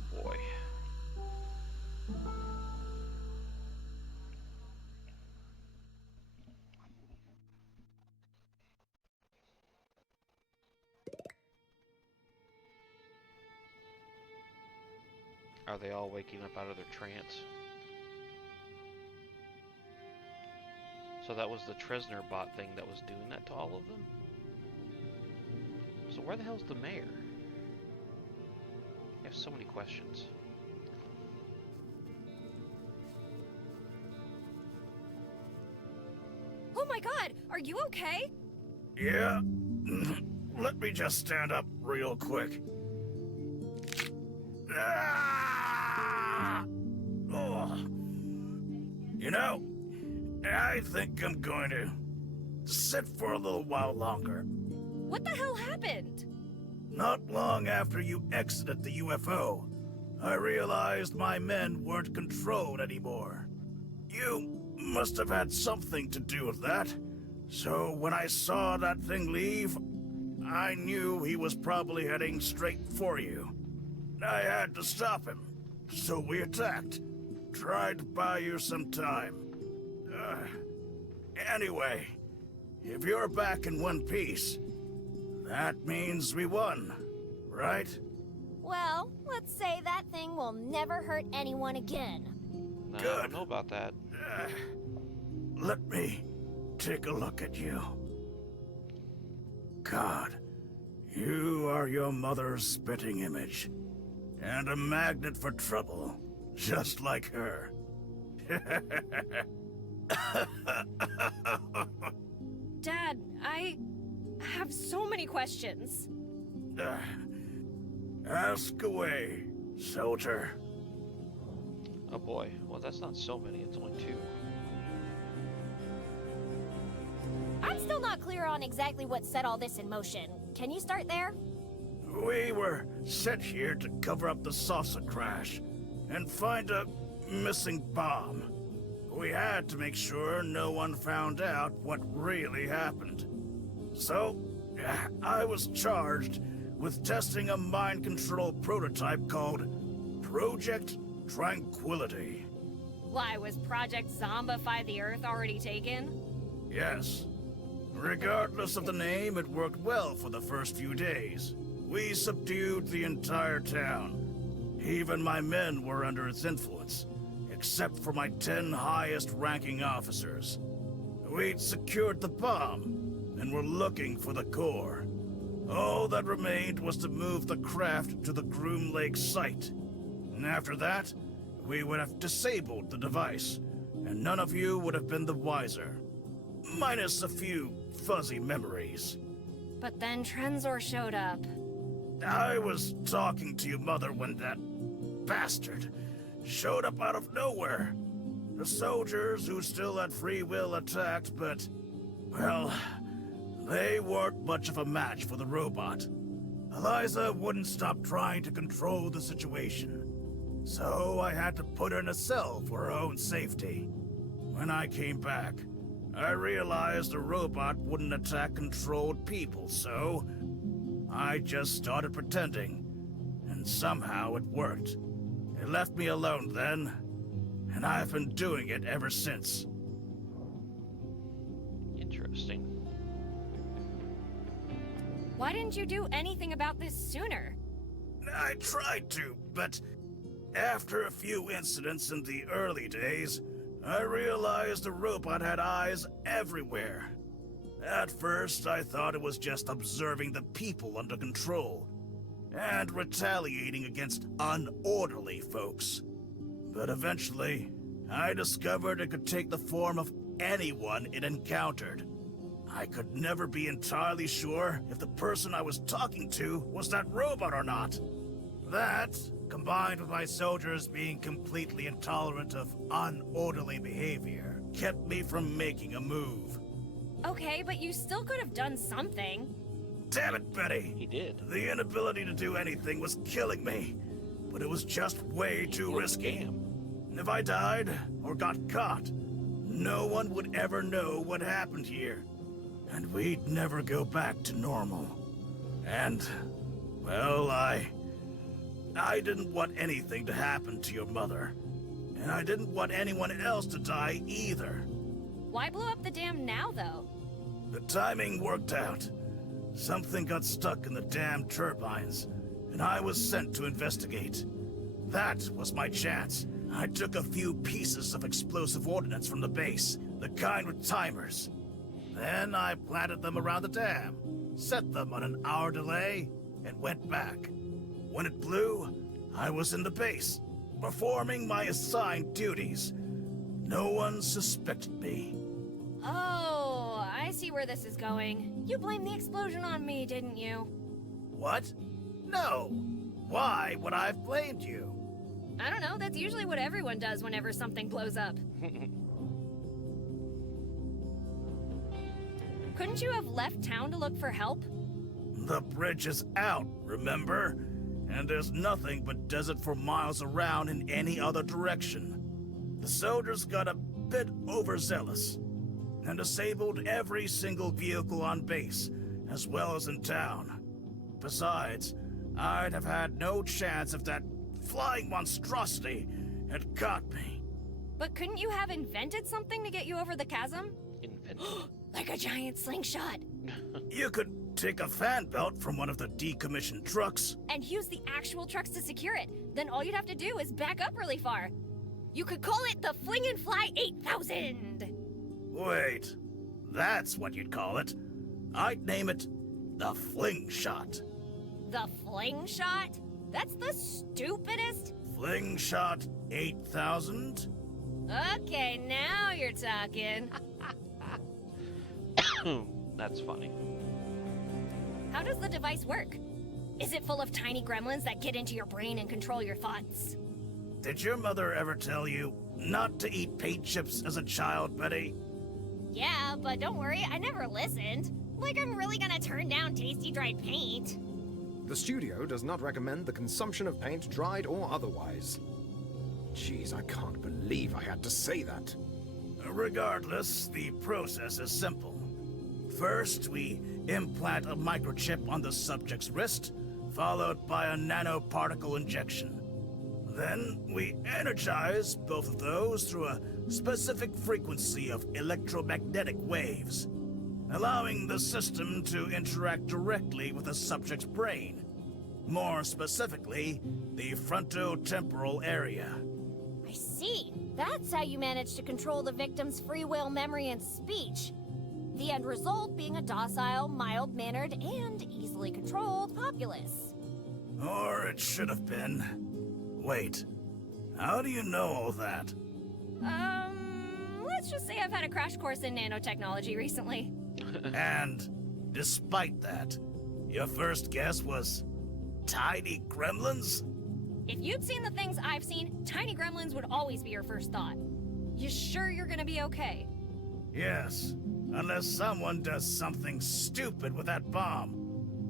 Oh boy. Are they all waking up out of their trance? So that was the Tresner bot thing that was doing that to all of them? So where the hell's the mayor? I have so many questions. Oh my god, are you okay? Yeah. Let me just stand up real quick. Ah! Oh. You know, I think I'm going to sit for a little while longer. What the hell happened? Not long after you exited the UFO, I realized my men weren't controlled anymore. You must have had something to do with that. So when I saw that thing leave, I knew he was probably heading straight for you. I had to stop him, so we attacked. Tried to buy you some time. Anyway, if you're back in one piece, that means we won, right? Well, let's say that thing will never hurt anyone again. No, Good. I don't know about that. Let me take a look at you. God, you are your mother's spitting image. And a magnet for trouble, just like her. Dad, I have so many questions. Ask away, soldier. Oh boy. Well, that's not so many. It's only 2. I'm still not clear on exactly what set all this in motion. Can you start there? We were sent here to cover up the saucer crash and find a missing bomb. We had to make sure no one found out what really happened. So, I was charged with testing a mind control prototype called Project Tranquility. Why, was Project Zombify the Earth already taken? Yes. Regardless of the name, it worked well for the first few days. We subdued the entire town. Even my men were under its influence, except for my 10 highest-ranking officers. We'd secured the bomb, and were looking for the core. All that remained was to move the craft to the Groom Lake site. And after that, we would have disabled the device, and none of you would have been the wiser. Minus a few fuzzy memories. But then Trenzor showed up. I was talking to your mother when that bastard showed up out of nowhere. The soldiers who still had free will attacked, but, well, they weren't much of a match for the robot. Eliza wouldn't stop trying to control the situation. So I had to put her in a cell for her own safety. When I came back, I realized the robot wouldn't attack controlled people, so I just started pretending, and somehow it worked. It left me alone then, and I've been doing it ever since. Interesting. Why didn't you do anything about this sooner? I tried to, but after a few incidents in the early days, I realized the robot had eyes everywhere. At first, I thought it was just observing the people under control and retaliating against unorderly folks. But eventually, I discovered it could take the form of anyone it encountered. I could never be entirely sure if the person I was talking to was that robot or not. That, combined with my soldiers being completely intolerant of unorderly behavior, kept me from making a move. Okay, but you still could have done something. Damn it, Betty! He did. The inability to do anything was killing me, but it was just way too risky. If I died or got caught, no one would ever know what happened here, and we'd never go back to normal. And, well, I I didn't want anything to happen to your mother. And I didn't want anyone else to die either. Why blow up the dam now, though? The timing worked out. Something got stuck in the dam turbines, and I was sent to investigate. That was my chance. I took a few pieces of explosive ordnance from the base, the kind with timers. Then I planted them around the dam, set them on an hour delay, and went back. When it blew, I was in the base, performing my assigned duties. No one suspected me. Oh, I see where this is going. You blamed the explosion on me, didn't you? What? No. Why would I have blamed you? I don't know, that's usually what everyone does whenever something blows up. Couldn't you have left town to look for help? The bridge is out, remember? And there's nothing but desert for miles around in any other direction. The soldiers got a bit overzealous and disabled every single vehicle on base, as well as in town. Besides, I'd have had no chance if that flying monstrosity had caught me. But couldn't you have invented something to get you over the chasm? Invented. Like a giant slingshot. You could take a fan belt from one of the decommissioned trucks. And use the actual trucks to secure it. Then all you'd have to do is back up really far. You could call it the Fling and Fly 8000! Wait, that's what you'd call it. I'd name it the Fling Shot. The Fling Shot? That's the stupidest... Fling Shot 8000? Okay, now you're talking. That's funny. How does the device work? Is it full of tiny gremlins that get into your brain and control your thoughts? Did your mother ever tell you not to eat paint chips as a child, Betty? Yeah, but don't worry, I never listened. Like I'm really gonna turn down tasty dried paint. The studio does not recommend the consumption of paint, dried or otherwise. Jeez, I can't believe I had to say that. Regardless, the process is simple. First, we implant a microchip on the subject's wrist, followed by a nanoparticle injection. Then, we energize both of those through a specific frequency of electromagnetic waves, allowing the system to interact directly with the subject's brain. More specifically, the frontotemporal area. I see. That's how you manage to control the victim's free will, memory, and speech. The end result being a docile, mild-mannered, and easily controlled populace. Or it should have been. Wait, how do you know all that? Let's just say I've had a crash course in nanotechnology recently. And despite that, your first guess was tiny gremlins? If you'd seen the things I've seen, tiny gremlins would always be your first thought. You sure you're gonna be okay? Yes, unless someone does something stupid with that bomb.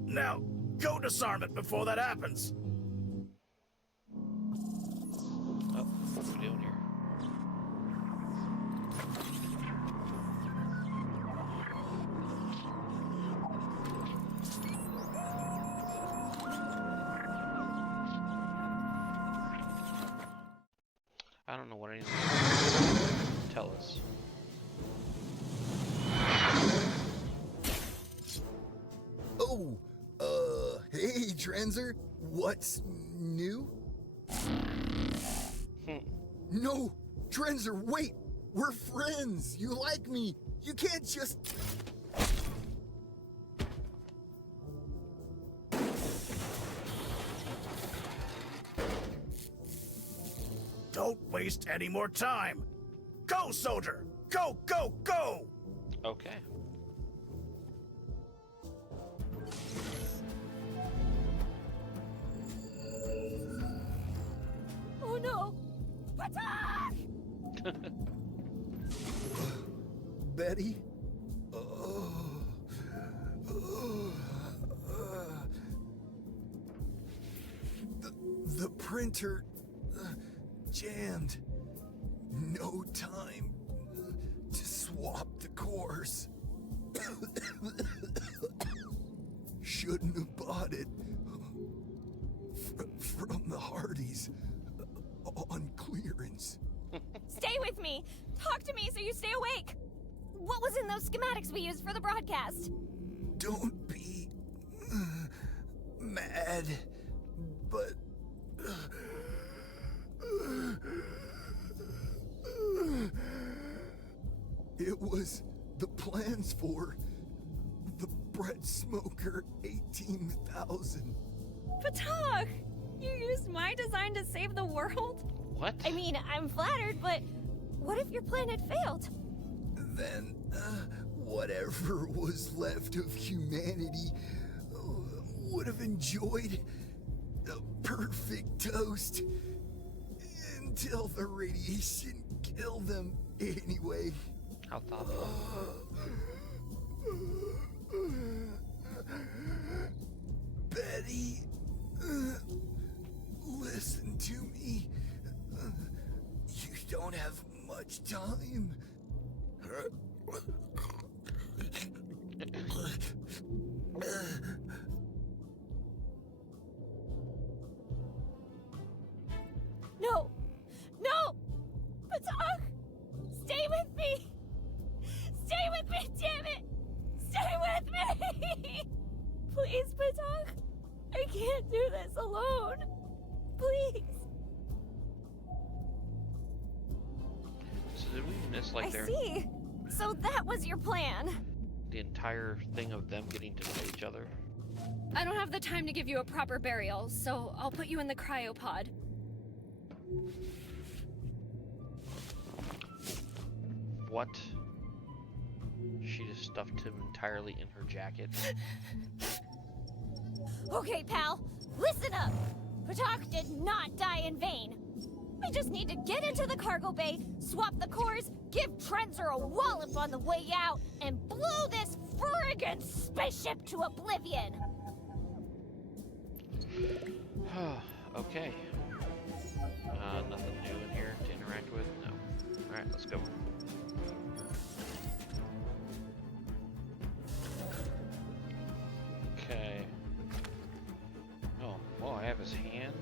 Now, go disarm it before that happens. Oh, what are we doing here? I don't know what anything. Tell us. Oh, hey, Transer. What's new? No, Transer, wait! We're friends! You like me! You can't just... Don't waste any more time. Go, soldier! Go, go, go! Okay. Oh no! Attack! Betty? The printer jammed. No time to swap the cores. Shouldn't have bought it from the Hardys on clearance. Stay with me! Talk to me so you stay awake! What was in those schematics we used for the broadcast? Don't be mad, but it was the plans for the bread smoker 18,000. Patak! You used my design to save the world? What? I mean, I'm flattered, but what if your plan had failed? Then, whatever was left of humanity would have enjoyed a perfect toast until the radiation killed them anyway. How thoughtful. Betty, listen to me. You don't have much time. No! No! Patak! Stay with me! Stay with me, damn it! Stay with me! Please, Patak! I can't do this alone! Please! So did we miss like I see. So that was your plan. the entire thing of them getting to know each other? I don't have the time to give you a proper burial, so I'll put you in the cryopod. What? She just stuffed him entirely in her jacket. Okay, pal, listen up. Patak did not die in vain. We just need to get into the cargo bay, swap the cores, give Trenzer a wallop on the way out, and blow this friggin' spaceship to oblivion. Okay. Nothing new in here to interact with? No. Alright, let's go. Okay. Oh, well, I have his hand.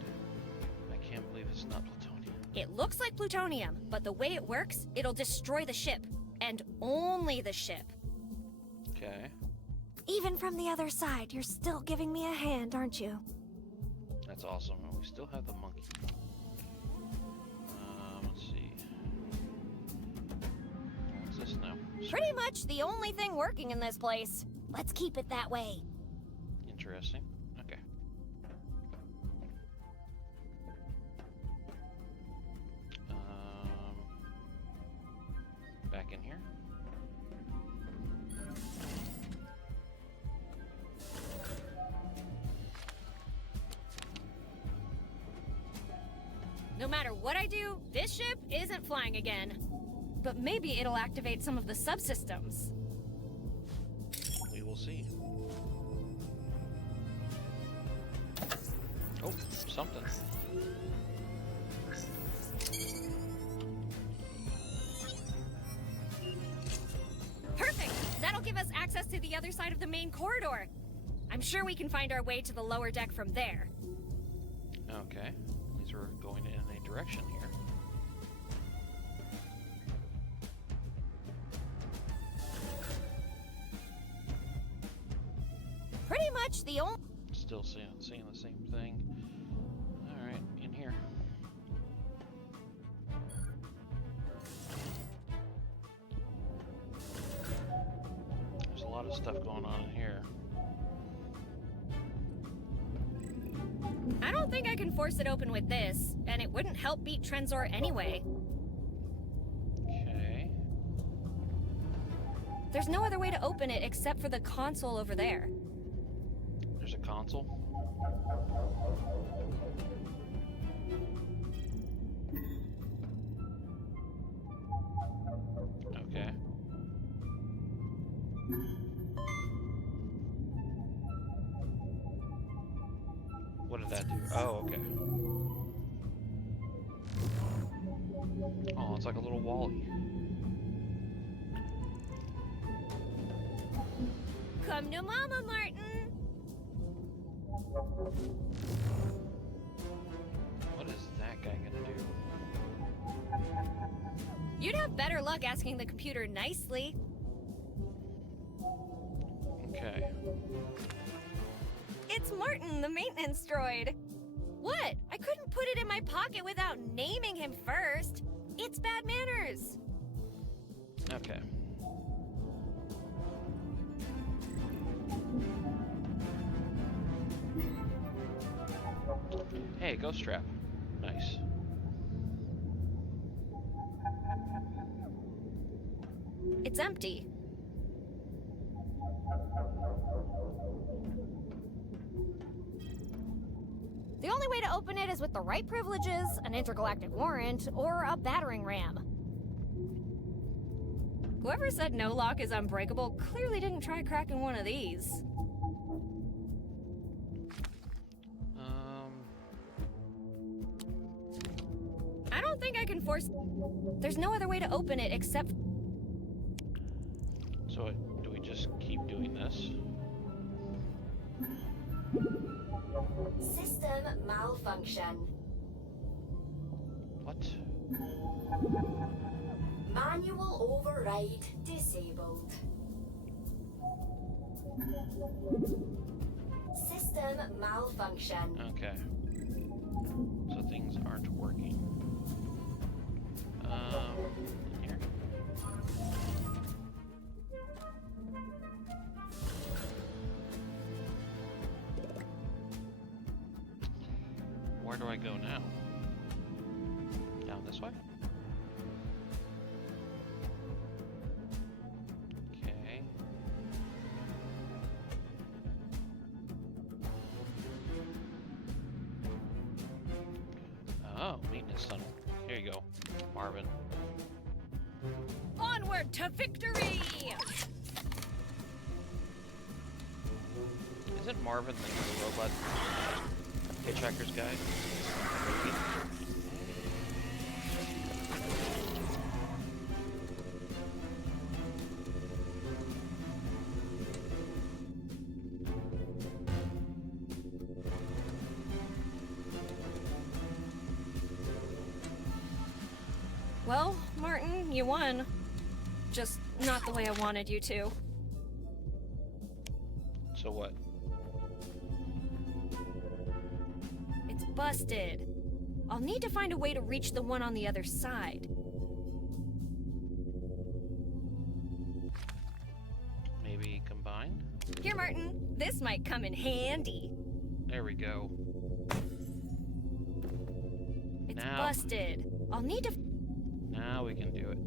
I can't believe it's not plutonium. It looks like plutonium, but the way it works, it'll destroy the ship. And only the ship. Okay. Even from the other side, you're still giving me a hand, aren't you? That's awesome. We still have the monkey. Let's see. What's this now? Pretty much the only thing working in this place. Let's keep it that way. Interesting. Okay. Back in here. No matter what I do, this ship isn't flying again. But maybe it'll activate some of the subsystems. We will see. Oh, something. Perfect! That'll give us access to the other side of the main corridor. I'm sure we can find our way to the lower deck from there. Okay. At least we're going in a direction here. Pretty much the only... Still seeing the same thing. Alright, in here. There's a lot of stuff going on in here. I don't think I can force it open with this, and it wouldn't help beat Trenzor anyway. Okay. There's no other way to open it except for the console over there. There's a console. Okay. What did that do? Oh, okay. Oh, it's like a little Wally. Come to Mama, Martin! that guy gonna do? You'd have better luck asking the computer nicely. Okay. It's Martin, the maintenance droid. What? I couldn't put it in my pocket without naming him first. It's bad manners. Okay. Hey, ghost trap. Nice. It's empty. The only way to open it is with the right privileges, an intergalactic warrant, or a battering ram. Whoever said no lock is unbreakable clearly didn't try cracking one of these. I don't think I can force... There's no other way to open it except... So do we just keep doing this? System malfunction. What? Manual override disabled. System malfunction. Okay. So things aren't working. Here? Where do I go now? Down this way? Okay. Oh, maintenance tunnel. Here you go, Marvin. Onward to victory! Isn't Marvin the robot hitchhiker's guy? Well, Martin, you won. Just not the way I wanted you to. So what? It's busted. I'll need to find a way to reach the one on the other side. Maybe combine? Here, Martin. This might come in handy. There we go. It's Now. busted. I'll need to... Now we can do it.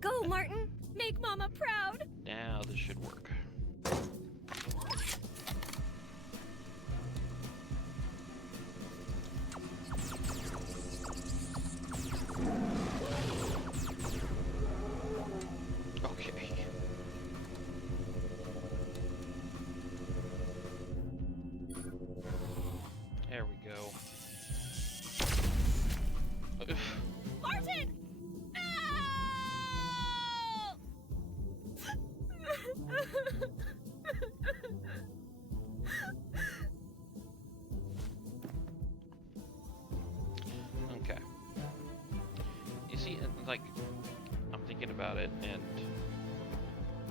Go, Martin! Make Mama proud! Now this should work. Okay. There we go. Martin! Okay. You see, like, I'm thinking about it, and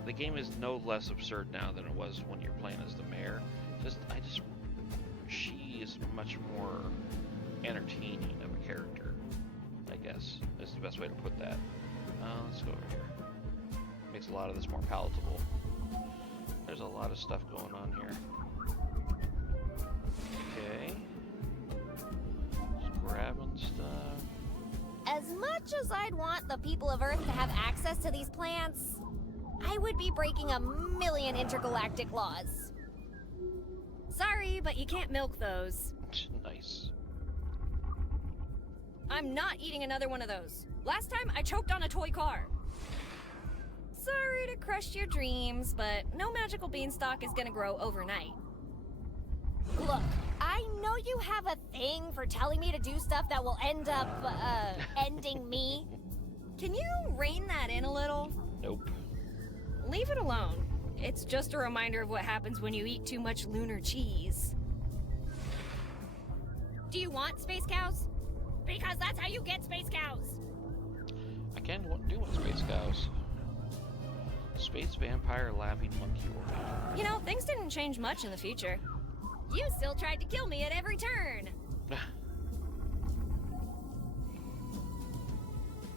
the game is no less absurd now than it was when you're playing as the mayor. She is much more entertaining of a character, I guess, is the best way to put that. Let's go over here. Makes a lot of this more palatable. There's a lot of stuff going on here. Okay. Just grabbing stuff. As much as I'd want the people of Earth to have access to these plants, I would be breaking a million intergalactic laws. Sorry, but you can't milk those. Nice. I'm not eating another one of those. Last time, I choked on a toy car. Sorry to crush your dreams, but no magical beanstalk is gonna grow overnight. Look, I know you have a thing for telling me to do stuff that will end up, ending me. Can you rein that in a little? Nope. Leave it alone. It's just a reminder of what happens when you eat too much lunar cheese. Do you want space cows? Because that's how you get space cows. I can do want space cows. Space vampire laughing monkey organ. You know, things didn't change much in the future. You still tried to kill me at every turn.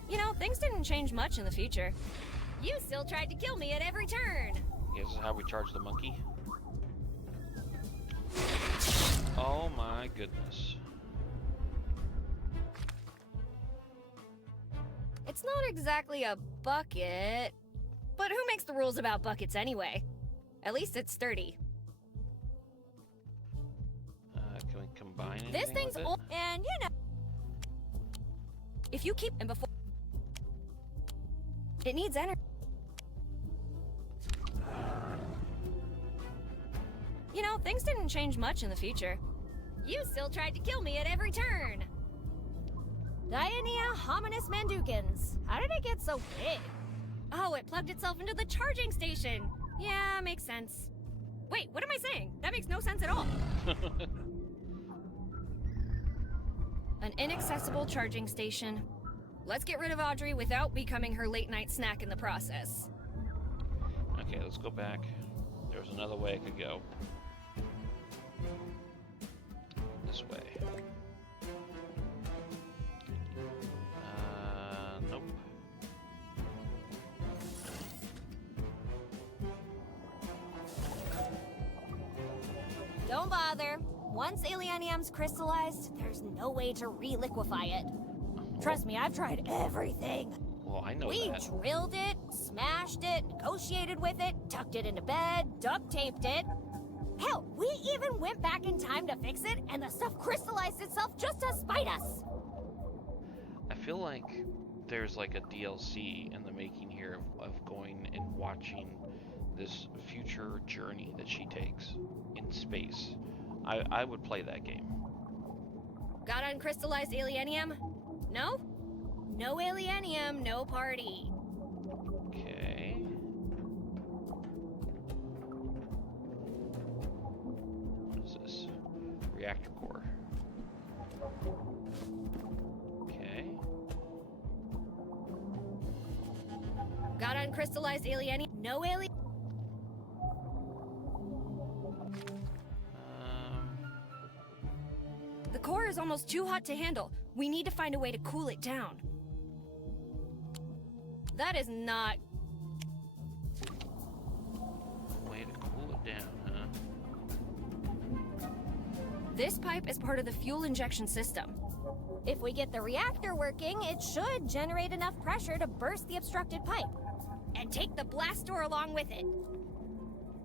You know, things didn't change much in the future. You still tried to kill me at every turn. This is how we charge the monkey. Oh my goodness. It's not exactly a bucket, but who makes the rules about buckets anyway? At least it's sturdy. Can we combine anything This thing's with it? old, and you know, if you keep and before it needs energy. You know, things didn't change much in the future. You still tried to kill me at every turn. Diania hominis mandukins. How did it get so big? Oh, it plugged itself into the charging station. Yeah, makes sense. Wait, what am I saying? That makes no sense at all. An inaccessible charging station. Let's get rid of Audrey without becoming her late-night snack in the process. Okay, let's go back. There's another way it could go. This way. Nope. Don't bother. Once alienium's crystallized, there's no way to reliquefy it. Trust me, I've tried everything. Well, I know We that. drilled it, smashed it, negotiated with it, tucked it into bed, duct taped it. Hell, we even went back in time to fix it, and the stuff crystallized itself just to spite us. I feel like there's like a DLC in the making here of going and watching this future journey that she takes in space. I would play that game. Got uncrystallized alienium? No? No alienium, no party. Okay. What is this? Reactor core. Okay. Got uncrystallized alienium? No alien? The core is almost too hot to handle. We need to find a way to cool it down. That is not... Way to cool it down, huh? This pipe is part of the fuel injection system. If we get the reactor working, it should generate enough pressure to burst the obstructed pipe. And take the blast door along with it.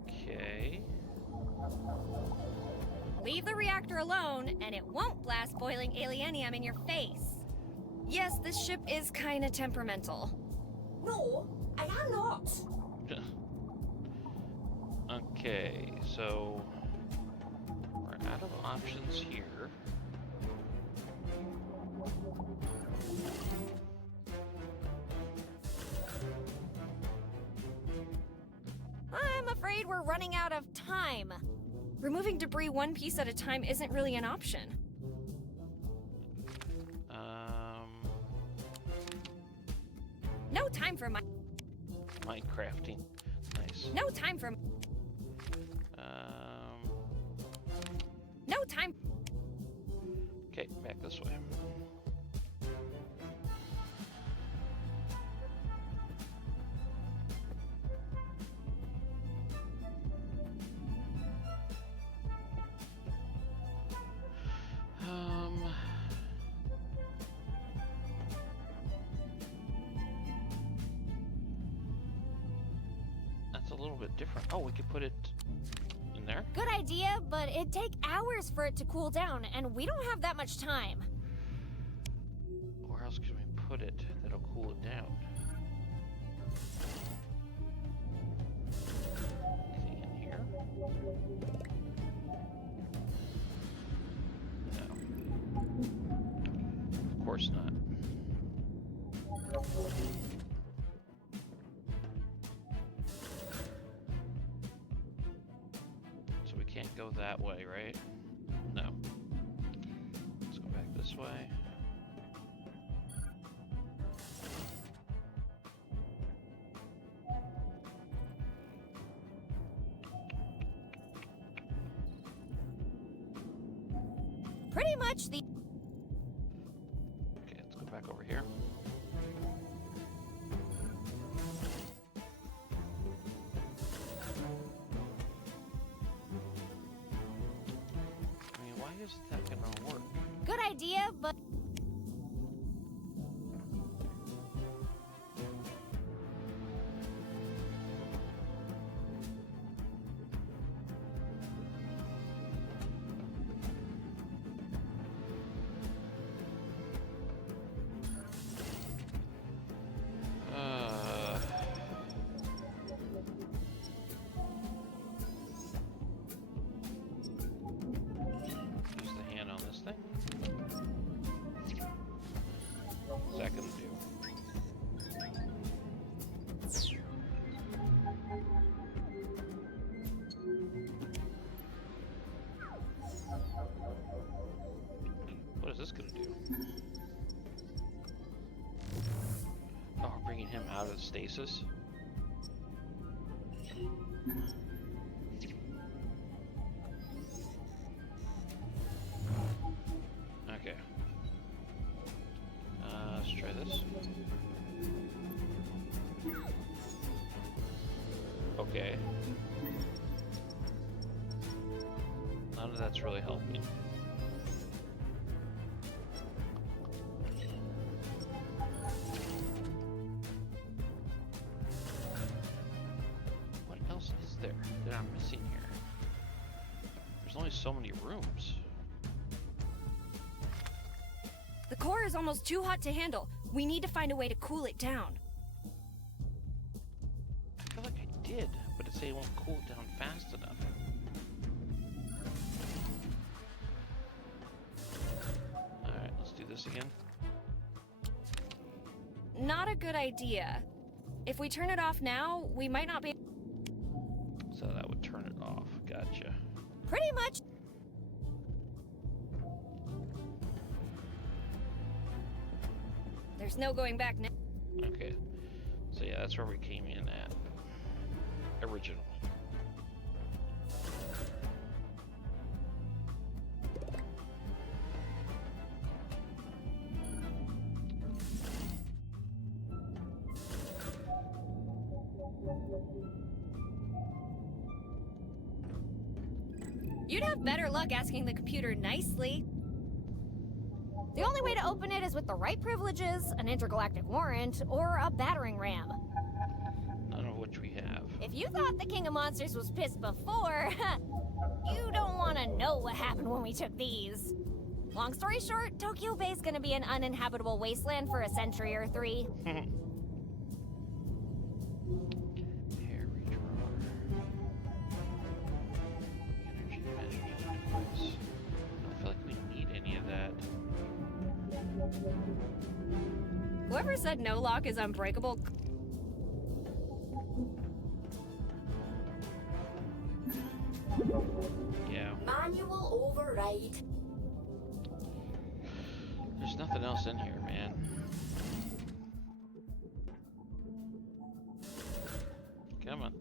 Okay. Leave the reactor alone, and it won't blast boiling alienium in your face. Yes, this ship is kinda temperamental. No, I am not. Okay, so we're out of options here. I'm afraid we're running out of time. Removing debris one piece at a time isn't really an option. No time for Minecrafting. Nice. No time for... No time... Okay, back this way. That's a little bit different. Oh, we could put it in there? Good idea, but it'd take hours for it to cool down, and we don't have that much time. Where else can we put it that'll cool it down? Anything in here? No. Of course not. that way, right? No. Let's go back this way. Pretty much the... Okay, let's go back over here. I mean, why isn't that gonna work? Good idea, but... Use the hand on this thing. What's that gonna do? What is this gonna do? Oh, we're bringing him out of stasis. Okay. Let's try this. Okay. None of that's really helping. What else is there that I'm missing here? There's only so many rooms. The core is almost too hot to handle. We need to find a way to cool it down. I feel like I did, but it's saying it won't cool it down fast enough. Alright, let's do this again. Not a good idea. If we turn it off now, we might not be... So that would turn it off. Gotcha. Pretty much... There's no going back now. Okay. So yeah, that's where we came in at. Original. You'd have better luck asking the computer nicely. The only way to open it is with the right privileges, an intergalactic warrant, or a battering ram. None of which we have. If you thought the King of Monsters was pissed before, you don't want to know what happened when we took these. Long story short, Tokyo Bay's gonna be an uninhabitable wasteland for a century or three. Hair redrawer. Energy management device. I don't feel like we need any of that. Whoever said no lock is unbreakable. Yeah. Manual override. There's nothing else in here, man. Come on.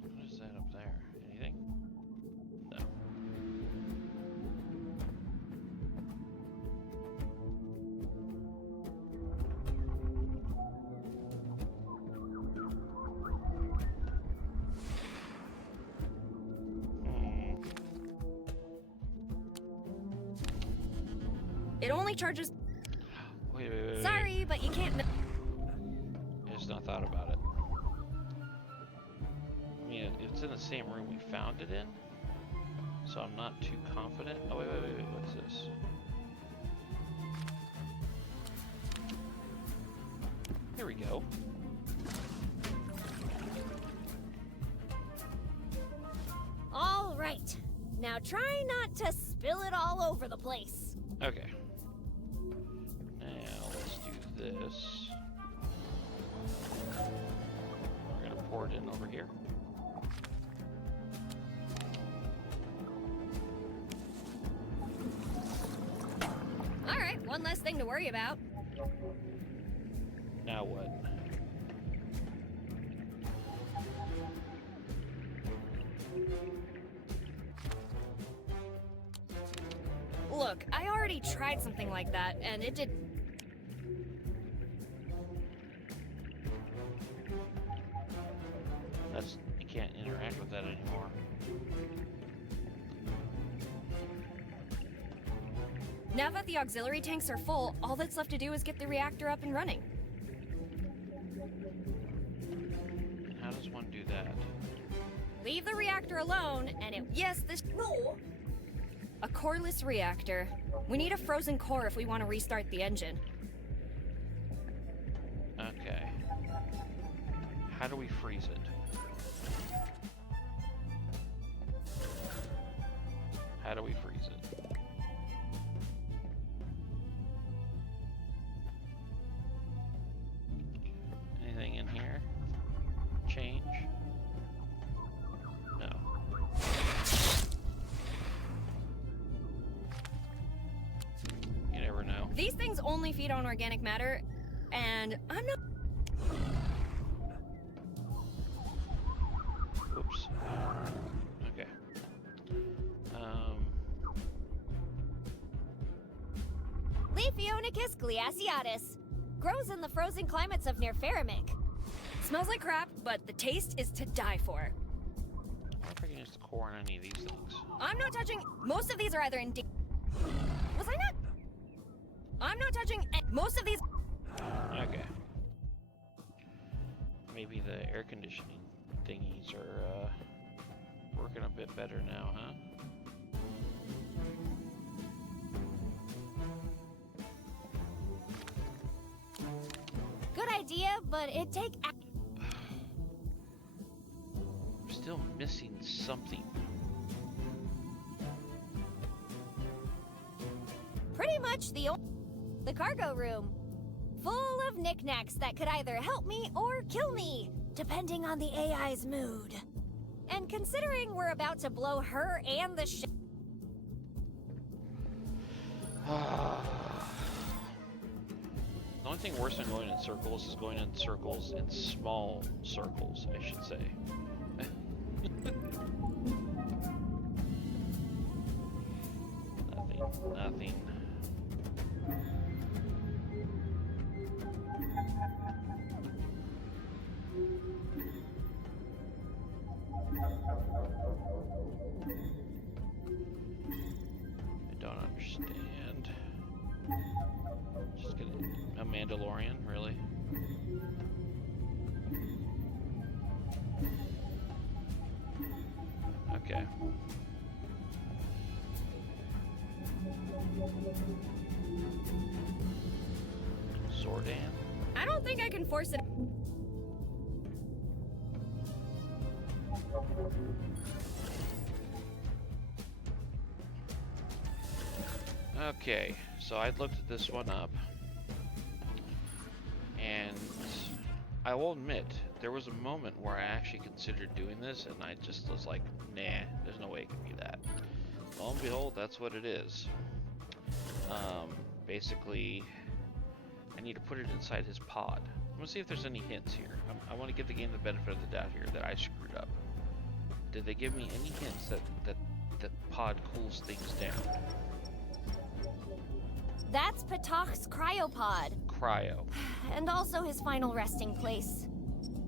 What is that up there? Anything? No. It only charges... Wait. Sorry, but you can't... I just not thought about it. I mean, it's in the same room we found it in, so I'm not too confident. Oh, wait, what's this? Here we go. All right. Now try not to spill it all over the place. Okay. Now let's do this. McCord in over here. Alright, one less thing to worry about. Now what? Look, I already tried something like that, and it did. You can't interact with that anymore. Now that the auxiliary tanks are full, all that's left to do is get the reactor up and running. And how does one do that? Leave the reactor alone, and it. Yes, this. No. A coreless reactor. We need a frozen core if we want to restart the engine. Okay. How do we freeze it? How do we freeze it? Anything in here? Change? No. You never know. These things only feed on organic matter, and I'm not. Oops. Okay. Leafionicus glaciatus. Grows in the frozen climates of near Ferrimic. Smells like crap, but the taste is to die for. I wonder if I can use the core on any of these things. I'm not touching. Most of these are either in. Was I not? I'm not touching. Most of these. Okay. Maybe the air conditioning thingies are working a bit better now, huh? Good idea, but it'd take. I'm still missing something. Pretty much the cargo room. Full of knickknacks that could either help me or kill me, depending on the AI's mood. And considering we're about to blow her and the ship. The only thing worse than going in circles is going in circles in small circles, I should say. Nothing. I don't understand. Just gonna a Mandalorian, really? Okay. Zordan. I don't think I can force it. Okay, so I looked at this one up, and I will admit, there was a moment where I actually considered doing this, and I just was like, nah, there's no way it can be that. Lo and behold, that's what it is. Basically, I need to put it inside his pod. I'm gonna see if there's any hints here. I want to give the game the benefit of the doubt here that I screwed up. Did they give me any hints that pod cools things down? That's Patoch's cryopod. Cryo. And also his final resting place.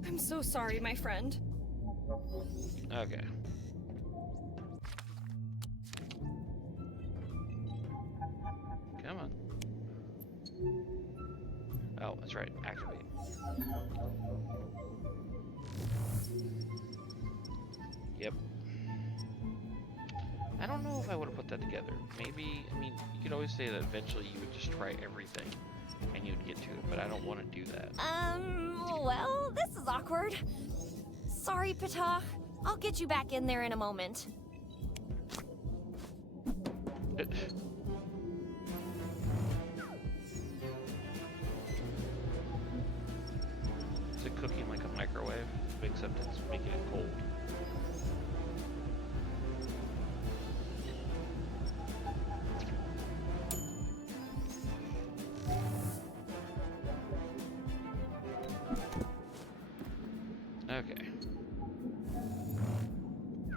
I'm so sorry, my friend. Okay. Come on. Oh, that's right. Activate. Yep. I don't know if I would have put that together. Maybe, I mean, you could always say that eventually you would just try everything and you'd get to it, but I don't want to do that. Well, this is awkward. Sorry, Patach. I'll get you back in there in a moment. Is it cooking like a microwave? except it's making it cold. Okay.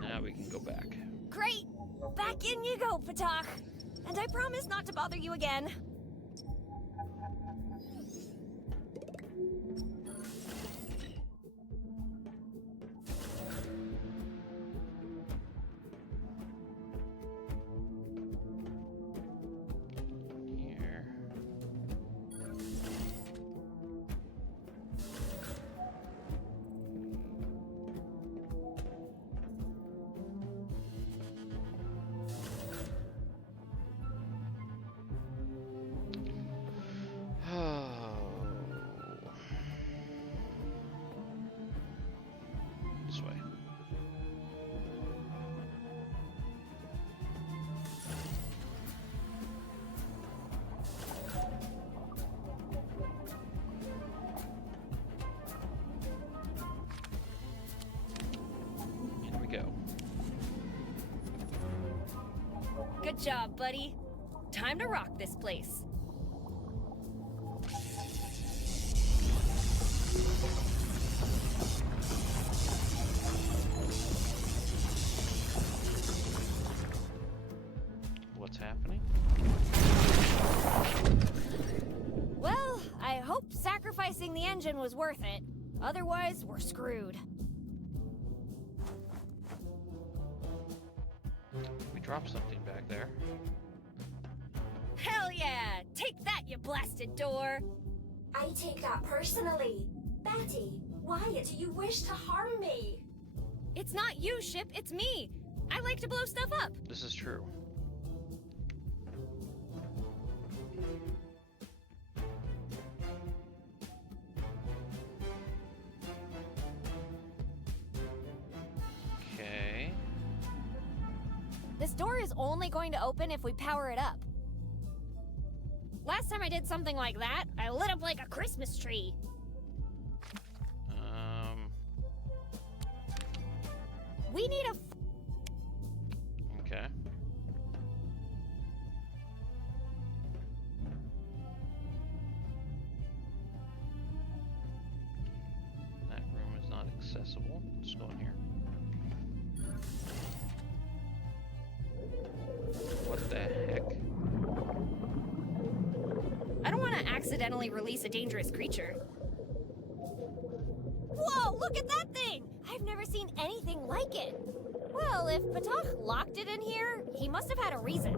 Now we can go back. Great! Back in you go, Patach! And I promise not to bother you again. Here. This way. Here we go. Good job, buddy. Time to rock this place. What's happening? Well, I hope sacrificing the engine was worth it. Otherwise, we're screwed. We dropped something back there. Hell yeah! Take that, you blasted door! I take that personally. Betty, why do you wish to harm me? It's not you, Ship, it's me! I like to blow stuff up! This is true. Okay. This door is only going to open if we power it up. Last time I did something like that, I lit up like a Christmas tree. We need a... Okay. That room is not accessible. Let's go in here. What the heck? I don't want to accidentally release a dangerous creature. Whoa, look at that thing! I've never seen anything like it. Well, if Patach locked it in here, he must have had a reason.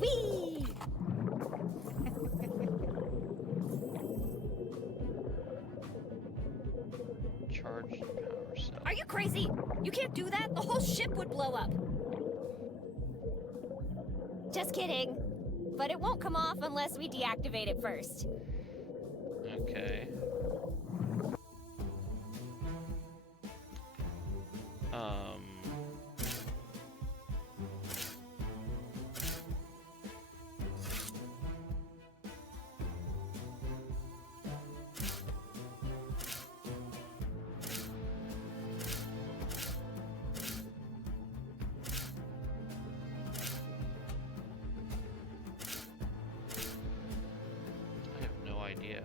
Whee! Charged power cell. Are you crazy? You can't do that. The whole ship would blow up. Just kidding. But it won't come off unless we deactivate it first. Okay. I have no idea.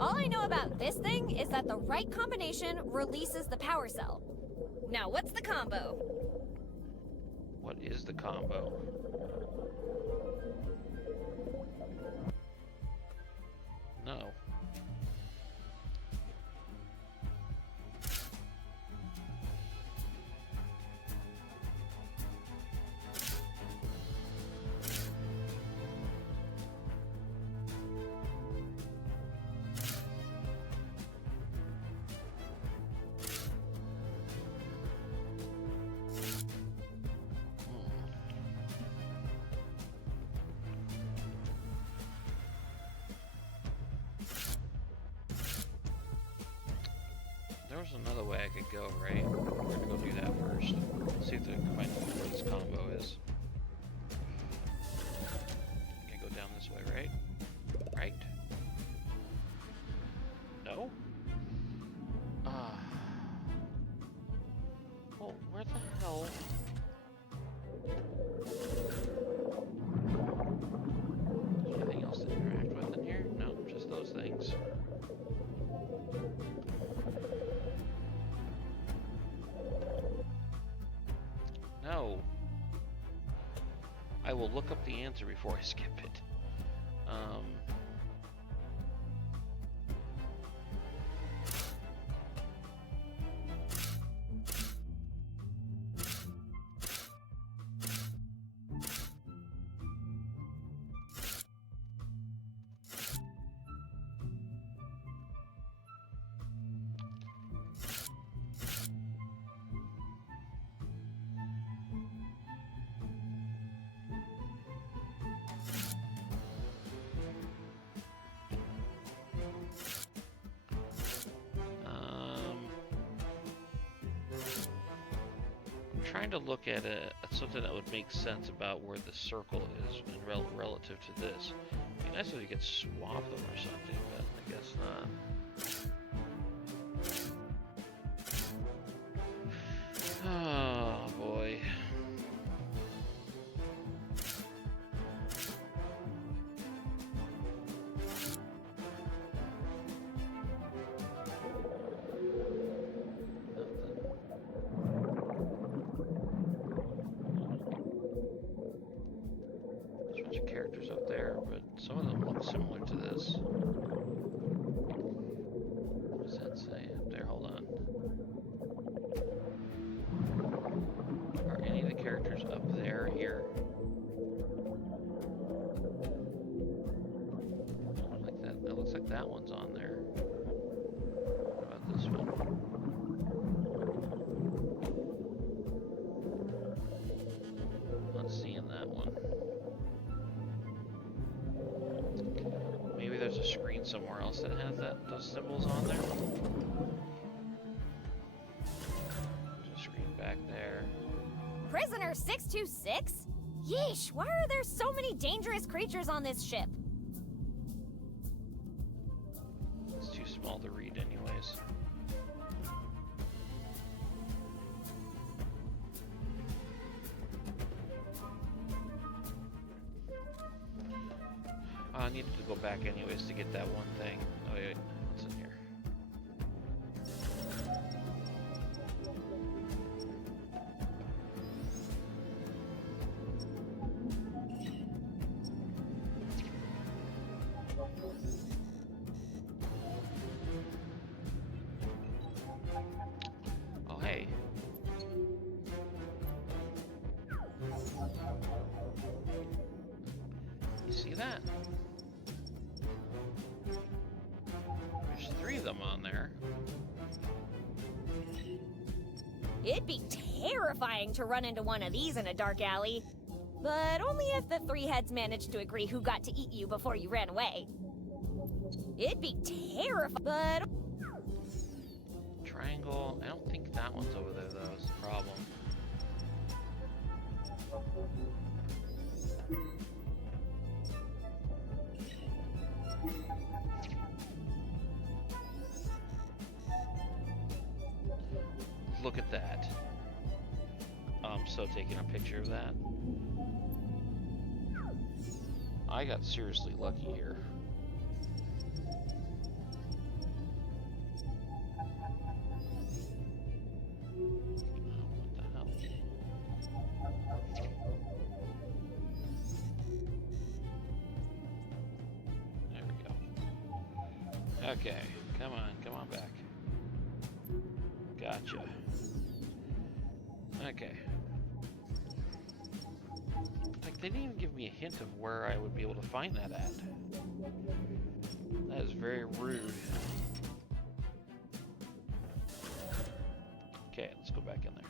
All I know about this thing is that the right combination releases the power cell. Now, what's the combo? What is the combo? No. way I could go, right? We're gonna go do that first. See if I can find out where this combo is. Can go down this way, right? Right? No? Oh, where the hell? Anything else to interact with in here? No, just those things. No. I will look up the answer before I skip it. Trying to look at something that would make sense about where the circle is in relative to this. It'd be nice if you could swap them or something, but I guess not. Oh boy. Characters up there, but some of them look similar to this. What does that say up there? Hold on. Are any of the characters up there here? Like that. It looks like that one's on there. What about this one? Not seeing that one. There's a screen somewhere else that has those symbols on there. There's a screen back there. Prisoner 626? Yeesh, why are there so many dangerous creatures on this ship? It's too small to read anyways. I needed to go back anyways to get that one thing. Oh yeah, what's in here? Oh hey. You see that? There's 3 of them on there. It'd be terrifying to run into one of these in a dark alley. But only if the 3 heads managed to agree who got to eat you before you ran away. It'd be terrifying, but... Triangle. I don't think that one's over there though, is the problem. Look at that. I'm so taking a picture of that. I got seriously lucky here. What the hell? There we go. Okay, come on back. Gotcha. Okay. Like, they didn't even give me a hint of where I would be able to find that at. That is very rude. Okay, let's go back in there.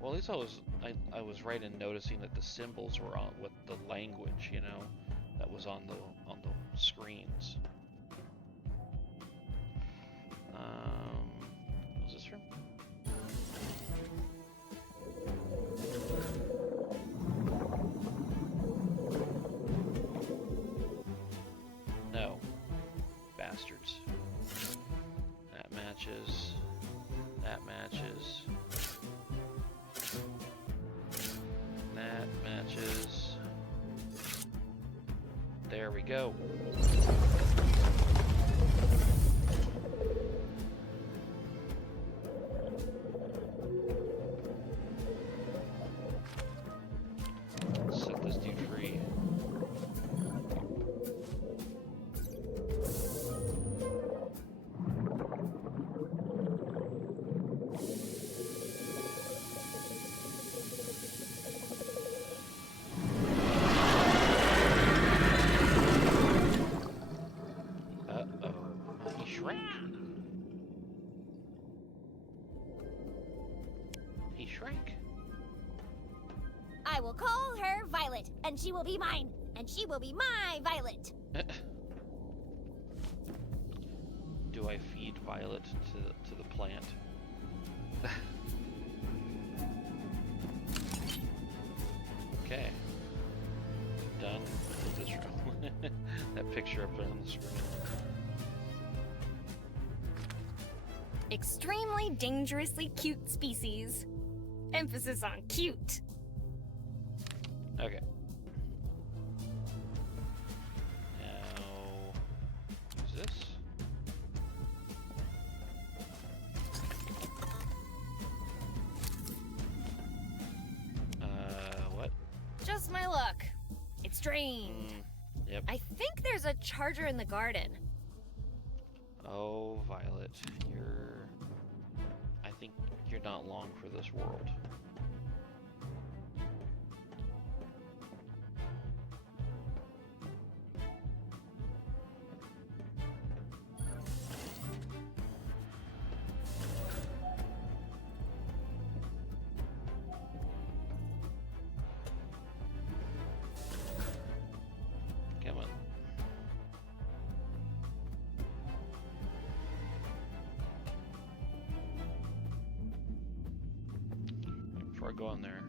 Well, at least I was right in noticing that the symbols were on with the language, you know, that was on the screens. we go. Set this dude free. I will call her Violet, and she will be mine, and she will be my Violet. Do I feed Violet to the plant? Okay. Done with this room. That picture up there on the screen. Extremely dangerously cute species. Emphasis on cute. Okay. Now, use this. What? Just my luck. It's drained. Yep. I think there's a charger in the garden. Oh, Violet, I think you're not long for this world. Come on. Before I go in there,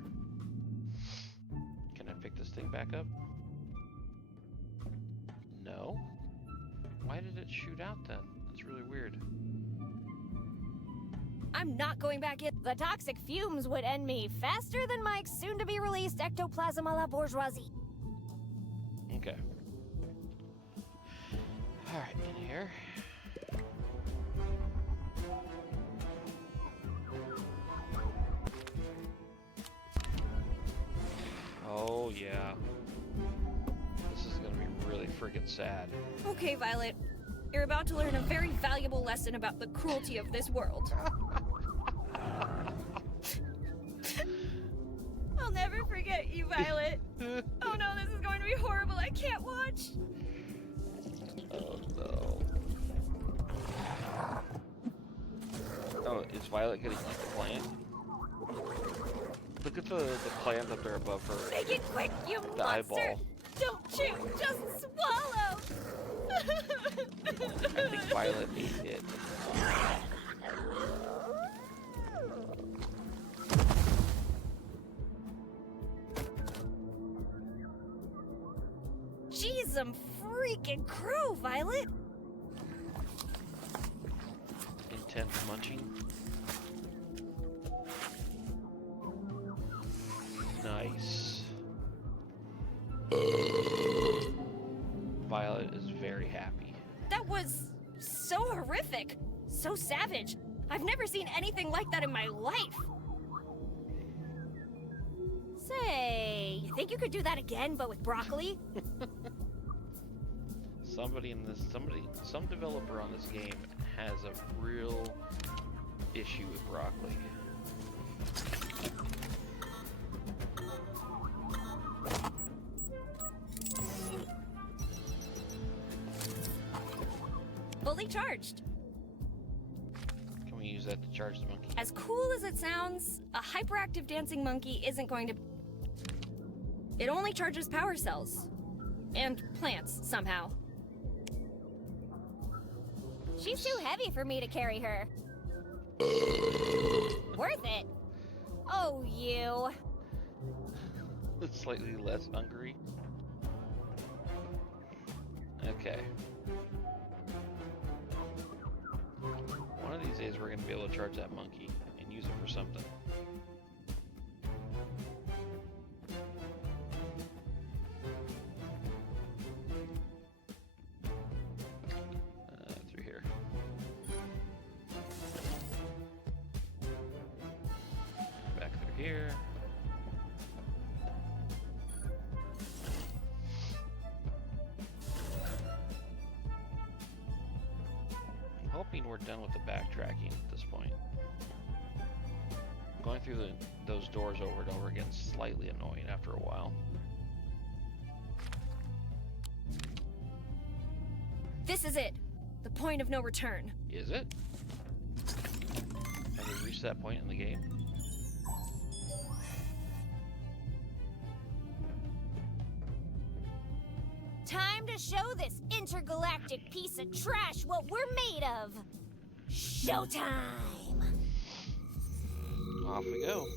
can I pick this thing back up? No? Why did it shoot out then? That's really weird. I'm not going back in. The toxic fumes would end me faster than Mike's soon-to-be-released ectoplasm a la bourgeoisie. Okay. Alright, in here. Oh, yeah. This is gonna be really friggin' sad. Okay, Violet. You're about to learn a very valuable lesson about the cruelty of this world. I'll never forget you, Violet. Oh no, this is going to be horrible. I can't watch. Oh, no. Oh, is Violet gonna eat the plant? Look at the plant up there above her. Make it quick, you The monster! eyeball. Don't chew, just swallow! I think Violet ate it. Jeez, some freaking crow, Violet! Intense munching. Nice. Violet is very happy. That was so horrific, so savage. I've never seen anything like that in my life. Say, you think you could do that again, but with broccoli? Some developer on this game has a real issue with broccoli. Fully charged. Can we use that to charge the monkey? As cool as it sounds, a hyperactive dancing monkey isn't going to... It only charges power cells. And plants, somehow. She's too heavy for me to carry her. Worth it. Oh, you. Slightly less hungry. Okay. One of these days we're going to be able to charge that monkey and use it for something. here. I'm hoping we're done with the backtracking at this point. Going through those doors over and over again is slightly annoying after a while. This is it. The point of no return. Is it? Have we reached that point in the game? Time to show this intergalactic piece of trash what we're made of. Showtime! Off we go.